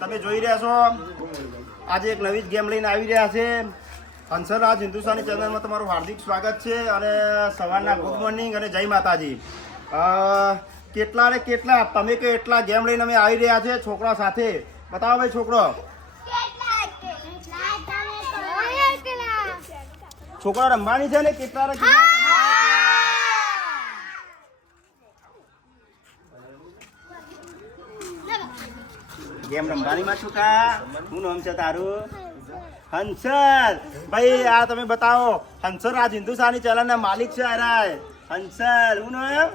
તમે જોઈ રહ્યા છો આજે એક નવી જ ગેમ લઈને આવી રહ્યા છે. હંસરાજ હિન્દુસ્તાની ચેનલમાં તમારું હાર્દિક સ્વાગત છે અને સવારના ગુડ મોર્નિંગ અને જય માતાજી. કેટલા ને કેટલા તમે કે એટલા ગેમ લઈને અમે આવી રહ્યા છે છોકરા સાથે. બતાવો ભાઈ છોકરો. છોકરા રમવાની છે ને કેટલા ને કેટલા ગેમ રમવાની માં છોકરા. શું નામ છે તારું? હંસલ. ભાઈ આ તમે બતાવો. હંસલ આજ હિન્દુસ્તાની ચેનલ ના માલિક છે. હંસલ શું નામ?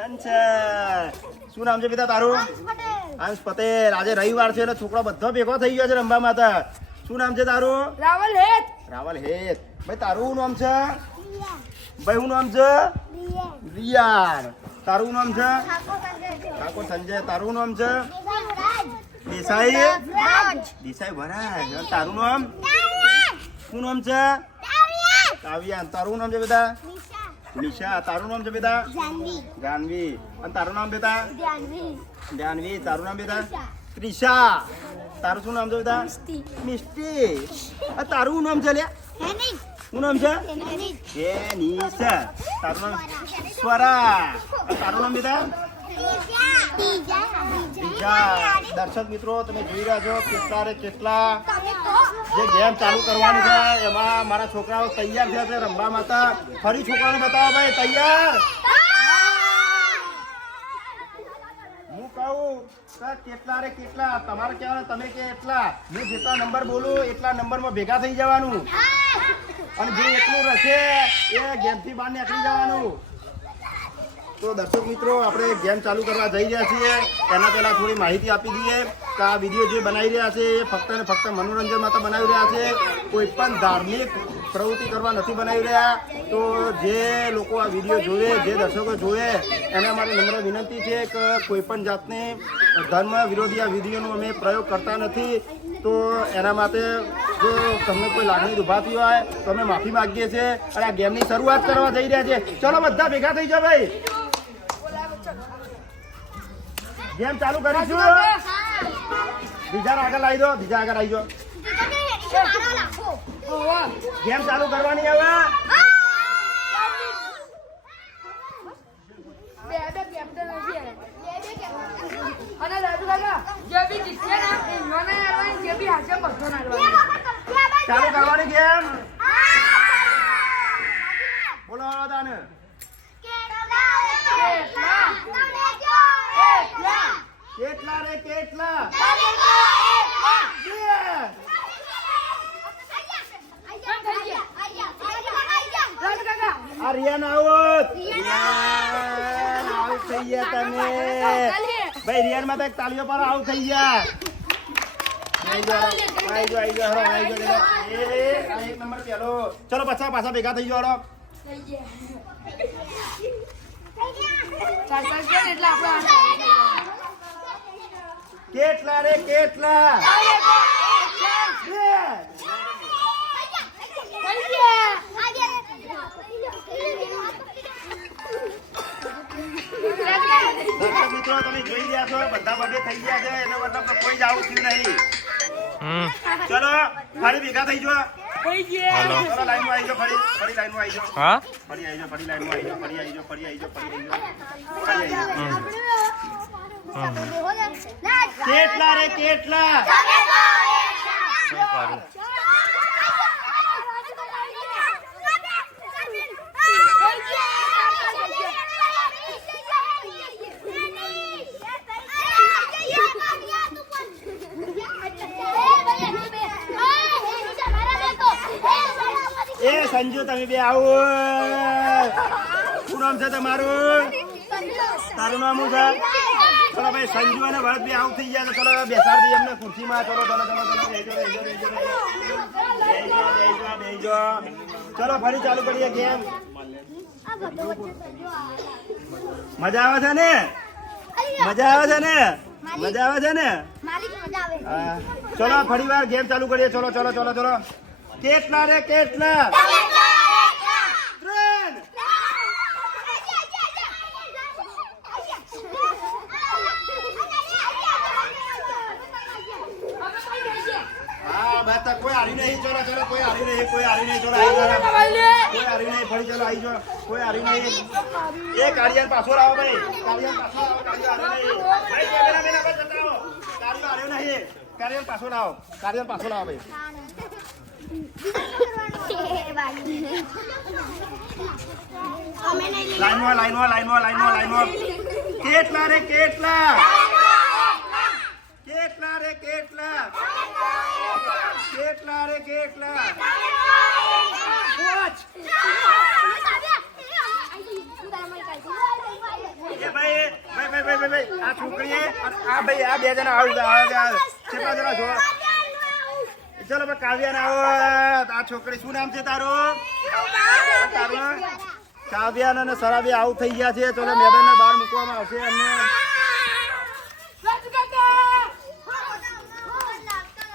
હંસલ. શું નામ છે બેટા તારું? હંસ પટેલ. આજે રવિવાર છે એટલે છોકરો બધો ભેગો થઈ ગયો છે રમવા માટે. શું નામ છે તારું? રાવલ હેત. રાવલ હેત. ભાઈ તારું શું નામ છે? ભાઈ શું નામ છે? રિયાન. તારું નામ છે? ઠાકોર સંજય. તારું નામ છે? દેસાઈ. દેસાઈ વરાજ. તારું નામ? શું નામ છે? કાવ્યાન. તારું નામ છે બેટા? નિશા. તારું નામ છે બેટા? જાનવી. અને તારું નામ બેટા? જાનવી. તારું નામ બેટા? ત્રિષા. તારું શું નામ છે બેટા? મિસ્ટી. તારું નામ છે લ્યા? શું નામ છે? જેનિસ. તારું નામ? સ્વરા. તારું નામ બેટા? દર્શક મિત્રો તમે જોઈ રહ્યા છો કેટલા રે કેટલા જે ગેમ ચાલુ કરવાની છે એમાં મારા છોકરાઓ તૈયાર થયા છે રમવા માટે. ફરી છોકરાઓને બતાવો ભાઈ તૈયાર. હું કહું કેટલા રે કેટલા તમારે કહેવાના તમે કે એટલા. હું જેટલા નંબર બોલું એટલા નંબરમાં ભેગા થઈ જવાનું અને જે એટલું રહેશે એ ગેમથી બહાર નીકળી જવાનું. તો દર્શક મિત્રો આપણે ગેમ ચાલુ કરવા જઈ રહ્યા છીએ એના પહેલા થોડી માહિતી આપી દઈએ કે આ વિડીયો જે બનાવી રહ્યા છે એ ફક્ત ને ફક્ત મનોરંજન માટે બનાવી રહ્યા છે. કોઈ પણ ધાર્મિક પ્રવૃત્તિ કરવા નથી બનાવી રહ્યા. તો જે લોકો આ વિડીયો જોવે જે દર્શકો જોવે એના માટે નમ્ર વિનંતી છે કે કોઈ પણ જાતની ધર્મ વિરોધી આ વિડીયોનો અમે પ્રયોગ કરતા નથી. તો એના માટે જો તમને કોઈ લાગણી દુભાતી હોય તો અમે માફી માગીએ છીએ અને આ ગેમની શરૂઆત કરવા જઈ રહ્યા છે. ચલો બધા ભેગા થઈ જાઓ ભાઈ. ગેમ ચાલુ કરીશું. બીજા આગળ આવી દો. બીજા આગળ આવી જાઓ. ગેમ ચાલુ કરવાની હવે. અને રાજુ કાકા જે બી જીતશે ને એ મને આવવાની જે બી હાશે બધો નાડવાની. ચાલુ કરવાની ગેમ. બોલો દાને. કેટલા રે કેટલા? આ રિયાન આવત. રિયાન આઉટ થઈ ગયા તમે. ભાઈ રિયાન માં તો એક તાલીઓ પર આઉટ થઈ ગયા. એક નંબર પેલો. ચલો પાછા ભેગા થઈ જાઓ. કેટલા રે કેટલા? મિત્રો તમે જોઈ રહ્યા છો બધા બધે થઈ ગયા છે એનો મતલબ કોઈ જ આવું થયું નહીં. ચલો ફરી ભેગા થઈ જાઓ. ચલો લાઈનમાં આવી જાઓ. ફરી લાઈનમાં આવી જાઓ. હા ફરી આવી જાઓ. ફરી લાઈનમાં આવી જાઓ. ફરી આવી જાઓ. ફરી આવી જાઓ. કેટલા રે કેટલા? એ સંજુ તમે બે આવો. શું નામ છે તમારું? તારું નામ શું છે? ચલો ભાઈ સંજુ અને ભરત બે આઉટ થઈ ગયા. ચલો બેસાડી દઈએ એમને ખુરશીમાં. ચલો ચલો ચલો ચલો. ચલો ફરી ચાલુ કરીએ ગેમ. મજા આવે છે ને? મજા આવે છે ને? મજા આવે છે ને? ચલો ફરી વાર ગેમ ચાલુ કરીએ. ચલો ચલો ચલો ચલો. કેટલા રે કેટલા? બસ કોઈ હારી નહીં. ચલો ચલો કોઈ હારી નહીં. કોઈ હારી નહીં. ચલો આવી જાઓ. કોઈ હારી નહીં. ફરી ચલો આવી જાઓ. કોઈ હારી નહીં. એ કાળિયાને પાછો લાવો ભાઈ. કાળિયાને પાછો લાવો. કાળિયો હાર્યો નહીં. ભાઈ કેમેરામેન આગળ જતા આવો. કાળિયો હાર્યો નહીં. કાળિયાને પાછો લાવો. કાળિયાને પાછો લાવો ભાઈ. લાઈનમાં લાઈનમાં લાઈનમાં લાઈનમાં લાઈનમાં. કેટલા રે કેટલા? કેટલા રે કેટલા? કેટલા રે કેટલા? એ ભાઈ ભાઈ ભાઈ ભાઈ ભાઈ આ છોકરીએ આ ભાઈ આ બે જણા આવ કેટલા જણા છો? ચલો ભાઈ કાવ્યાને આવો. આ છોકરી શું નામ છે તારું? તારું કાવ્યાને અને સરાબી આઉટ થઈ ગયા છે. ચલો મેદાનને બહાર મૂકવામાં આવશે એમને.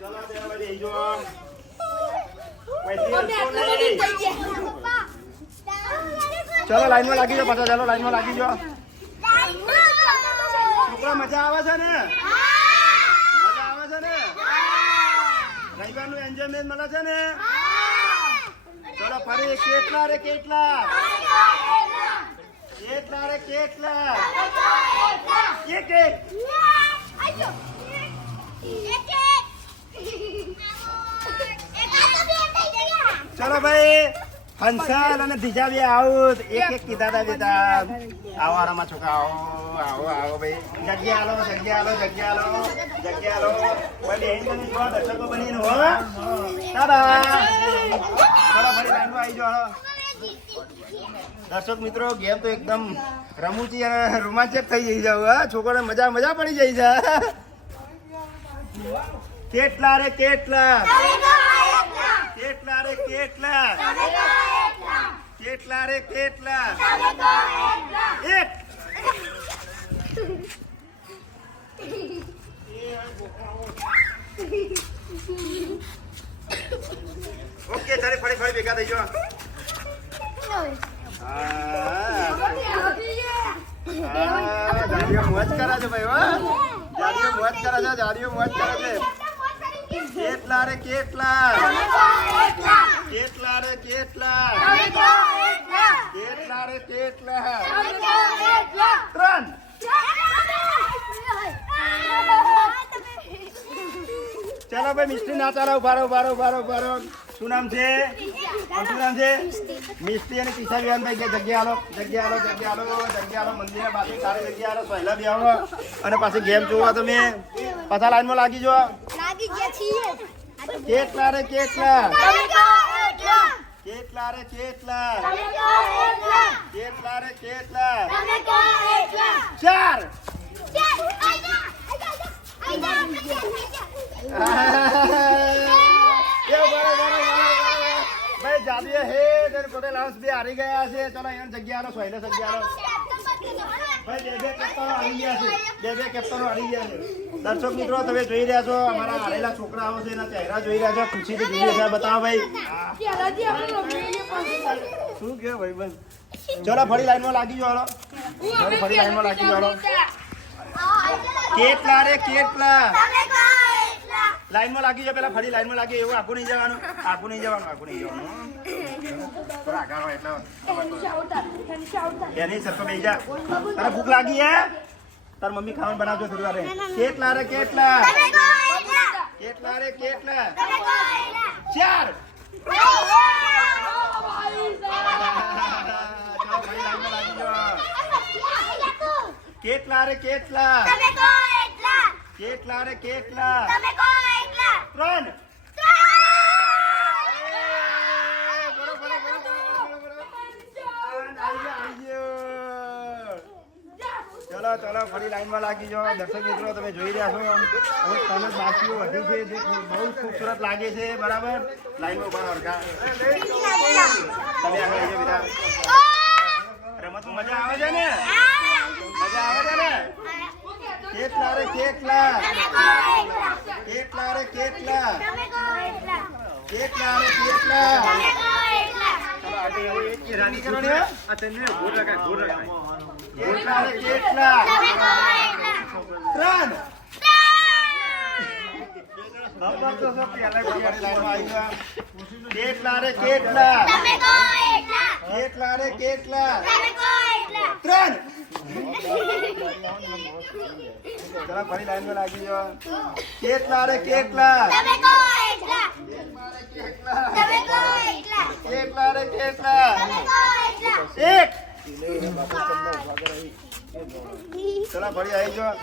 ચલો બે બધી જો ચલો લાઈનમાં લાગી જાઓ પાછા. ચાલો લાઈનમાં લાગી જાઓ. છોકરા મજા આવે છે ને? મજા આવે છે ને? રવિવારનું એન્જોયમેન્ટ મળે છે ને? ચલો ફરી કેટલા રે કેટલા? કેટલા રે કેટલા? એક એક. ચલો ભાઈ હંસાલ અને બીજા બે આઉટ. એક એક કીધા હતા બેટા. આવો આરામાં છોકરા આવો આવો આવો ભાઈ. જગ્યા આલો જગ્યા આલો જગ્યા આલો જગ્યા આલો. ભાઈ એમ તો જો દર્શકો બનીને હો. દાદા ચલો ફરી લાઈનમાં આવી જાઓ. દર્શક મિત્રો ગેમ તો એકદમ રમૂચી અને રોમાંચક થઈ જઈ જાવ. હા છોકરાને મજા મજા પડી જાય છે. કેટલા રે કેટલા? કેટલા રે કેટલા? કેટલા રે કેટલા? એક. ઓકે તારે ફરી ફરી ભેગા થઈ જાઓ. જાડીઓ મોજ કરે છે ભાઈ. હો જાડીઓ મોજ કરે છે. જાડીઓ મોજ કરે છે. કેટલા રે કેટલા? કેટલા રે કેટલા? કેટલા રે કેટલા? 3. ચાલો ભાઈ મિસ્ત્રી ના ચાલો. ઉભારો ઉભારો ઉભારો ઉભારો. શું નામ છે? શું નામ છે? મિસ્ત્રી અને કિસ્સા વિહાન ભાઈ જગ્યા આલો જગ્યા આલો જગ્યા આલો જગ્યા આલો. મંદિર બાજુ સારી જગ્યા આલો. સહેલા બી આવો અને પાછી ગેમ જોવા તમે પાછા લાઈનમાં લાગી જો. કેટલા રે કેટલા? કેટલા રે કેટલા? કેટલા રે કેટલા? 4. ભાઈ જાદીએ હે તેર પટેલ હાઉસ બી હારી ગયા છે. ચલો અહીંયા જગ્યા આલો. સહેલે જગ્યા આલો. ભાઈ બે કેપ્ટનો આવી ગયા છે. બે કેપ્ટનો આવી ગયા છે. દર્શક મિત્રો તમે જોઈ રહ્યા છો અમારા હારેલા છોકરાઓ છે એના ચહેરા જોઈ રહ્યા છો. ખુશીથી જોઈ રહ્યા છો. બતાવો ભાઈ શું કે ભાઈ બસ. ચલો ફરી લાઈનમાં લાગી જાઓ. ફરી લાઈનમાં લાગી જાઓ. કેટલા રે કેટલા? લાઈનમાં લાગી જાઓ. પેલા ફરી લાઈનમાં લાગી. એવું આખું નહીં જવાનું. આખું નહીં જવાનું. આખું નહીં જવાનું. આગળ હોય એટલે એની સરખો બેસી જા. તારે ભૂખ લાગી હે? તાર મમ્મી ખાવાનું બનાવજો થોડી વાર. કેટલા રે કેટલા? કેટલા રે કેટલા? 4. કેટલા રે કેટલા? કેટલા રે કેટલા? 3. ચલો ચલો ફરી લાઈનમાં લાગી જાઓ. દર્શક મિત્રો તમે જોઈ રહ્યા છો હવે તમે બાકીઓ વધી છે જે બહુ ખૂબસૂરત લાગે છે. બરાબર લાઈનમાં ઉભા હરખા. તમે આગળ આવી જાઓ બેટા. રમતમાં મજા આવે છે ને? મજા આવે છે ને? કેટલા રે કેટલા? કેટલા રે કેટલા? કેટલા રે કેટલા? કેટલા રે કેટલા? 3. નંબર તો સબ પહેલા ફરી લાઈનમાં આવી ગયા. કેટલા રે કેટલા? તમે કહો એટલા. કેટલા રે કેટલા? તમે કહો એટલા. 3. ચલો ફરી લાઈનમાં લાગી ગયો. કેટલા રે કેટલા? તમે કહો એટલા. કેટલા? તમે કહો એટલા. કેટલા રે કેટલા? તમે કહો એટલા. 1. ચલો ફરી આવી ગયો.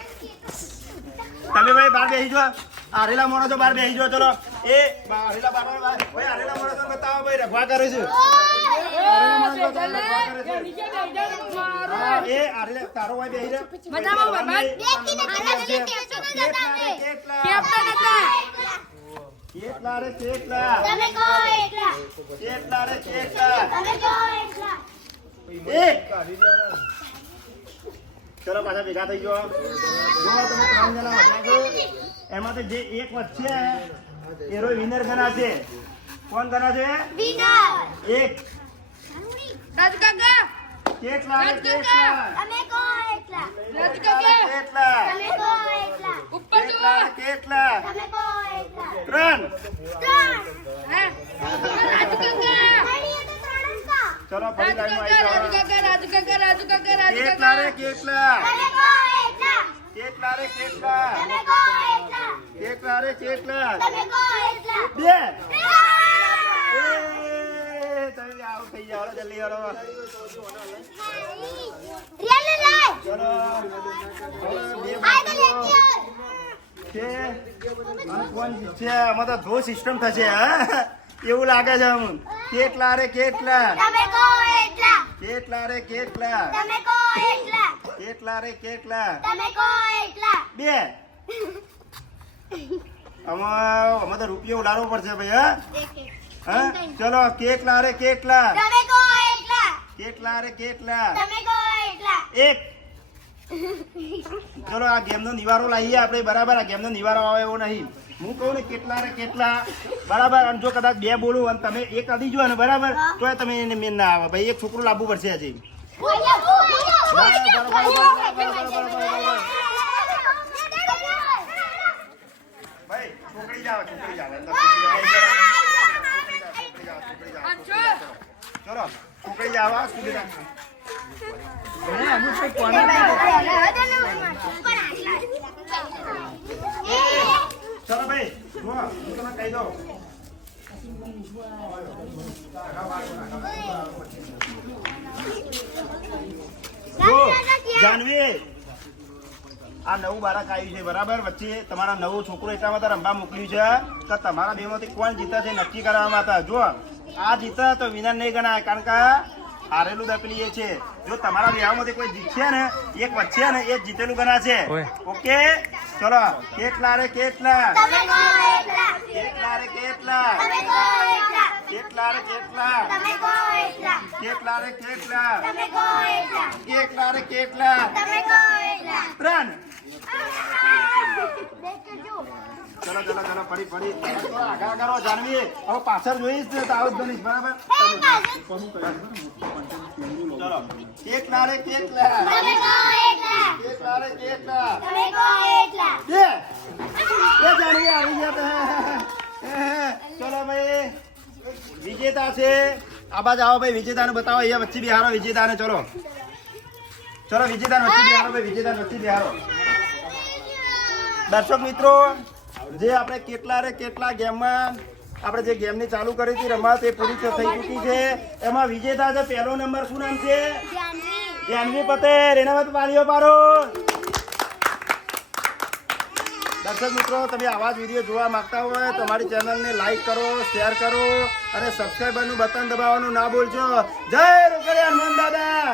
તમે ભાઈ બહાર બેસી જાઓ. આરેલા માણસો બહાર બેસી જાઓ. ચલો એ આરેલા બાર ભાઈ આરેલા માણસો બતાવો ભાઈ રખવા કરે છે. આરેલા માણસો તમે રખવા કરે છે. હા, એ આરેલા તારો ભાઈ બેસી રહ્યો. મજામાં બાબા? બેસીને ખાલી ટેન્શન જ હતા અમે. કેટલા રે કેટલા? તમે કહો એટલા. કેટલા રે કેટલા? તમે કહો એટલા. 1. ચલો પાછા ભેગા થઈ ગયો. જો તમે 3 જણા વધ્યા છો. એમાંથી જે એક વચ્ચે એરો વિનર ગણાશે. કોણ ગણાશે? વિનર. 1. રાજુ કાકા કેટલા રે કેટલા? તમે કહો એટલા. રાજુ કેટલા રે કાકા કેટલા? તમે કહો એટલા. ઉપર કેટલા રે જુઓ. કેટલા? તમે કહો એટલા. 3. 3. હે? રાજુ કાકા ઘણી તો 3 જ કા. ચલો ફરી રાજુ લાઈનમાં કાકા આવી રાજુ કાકા રાજુ કાકા રાજુ કાકા રાજુ કેટલા રે કાકા કેટલા? તમે કહો એટલા. કેટલા રે કેટલા? તમે કહો એટલા. કેટલા રે કેટલા? તમે કહો એટલા. 2. એ તમે આઉટ થઈ જાઓ જલ્દી કરો. Real life. ચલો બે આ તો લેક્ચર. છે અને કોણ જીતશે? આમાં તો ધો સિસ્ટમ થશે. હા એવું લાગે છે આમ. કેટલા રે કેટલા? તમે કહો એટલા. કેટલા રે કેટલા? તમે કહો એટલા. કેટલા રે કેટલા? તમે કહો એટલા. 2. આમાં તો રૂપિયો ઉડાડવો પડશે ભાઈ. હા હા ચલો કેટલા રે કેટલા? તમે કહો એટલા. કેટલા રે કેટલા? તમે કહો એટલા. 1. ચલો આ ગેમનો નિવારો લાવીએ આપણે. બરાબર આ ગેમનો નિવારો આવે એવો નહીં. હું કહું ને કેટલા રે કેટલા બરાબર. અને જો કદાચ 2 બોલું અને તમે 1 આદી જો ને બરાબર તો તમે એને મેન ના આવે ભાઈ. એક છોકરું લાવવું પડશે હજી. ભાઈ છોકરી જાવ છોકરી જાવ અંદર છોકરી જાવ, છોકરી જાવ. પાંચસો ચલો છોકરી જાવ સુધી રાખ. ચલો ભાઈ જો હું તમને કહી દઉં. જો જાનવી આ નવું બાળક આવ્યું છે બરાબર. વચ્ચે તમારા નવો છોકરો એટલા માટે રમવા મોકલ્યું છે કે તમારા બેમાંથી કોણ જીતે છે નક્કી કરવામાં હતા. જો આ જીતે તો વિનર નહીં ગણાય કારણ કે હારેલું દપલી એ છે. જો તમારા બેમાંથી કોઈ જીતશે ને એક વચ્ચે ને એ જીતેલું ગણાશે. ઓકે ચલો કેટલા રે કેટલા? તમે કહો એટલા. કેટલા રે કેટલા? તમે કહો એટલા. કેટલા રે કેટલા? તમે કહો એટલા. કેટલા રે કેટલા? તમે કહો એટલા. કેટલા રે કેટલા? તમે કહો એટલા. 3. દેખજો. ચલો ચલો ચલો ફરી ફરી આગળ કરો જાનવી. હવે પાછળ જોઈશ ને તો આવું જ બનીશ બરાબર. ચલો કેટલા રે કેટલા? તમે કહો એટલા. કેટલા રે કેટલા? તમે કહો એટલા. 2. એ જાનવી આવી ગયા તો. ચલો ભાઈ વિજેતા છે. આ બાજુ આવો ભાઈ. વિજેતાને બતાવો. અહીંયા વચ્ચે બિહારો વિજેતાને. ચલો ચલો વિજેતાને વચ્ચે બિહારો ભાઈ. વિજેતાને વચ્ચે બિહારો. દર્શક મિત્રો જે આપણે કેટલા રે કેટલા ગેમમાં આપણે જે ગેમની ચાલુ કરી હતી રમત એ પૂરી થઈ ચૂકી છે. એમાં વિજેતા છે પહેલો નંબર. શું નામ છે? જાનવી. જાનવી પટેલ. એના માટે પાડીઓ પાડો. દર્શક મિત્રો તમે આવા જ વિડીયો જોવા માંગતા હોય તો અમારી ચેનલને લાઈક કરો, શેર કરો અને સબસ્ક્રાઈબરનું બટન દબાવવાનું ના ભૂલજો. જય રોકડિયા હનુમાન દાદા.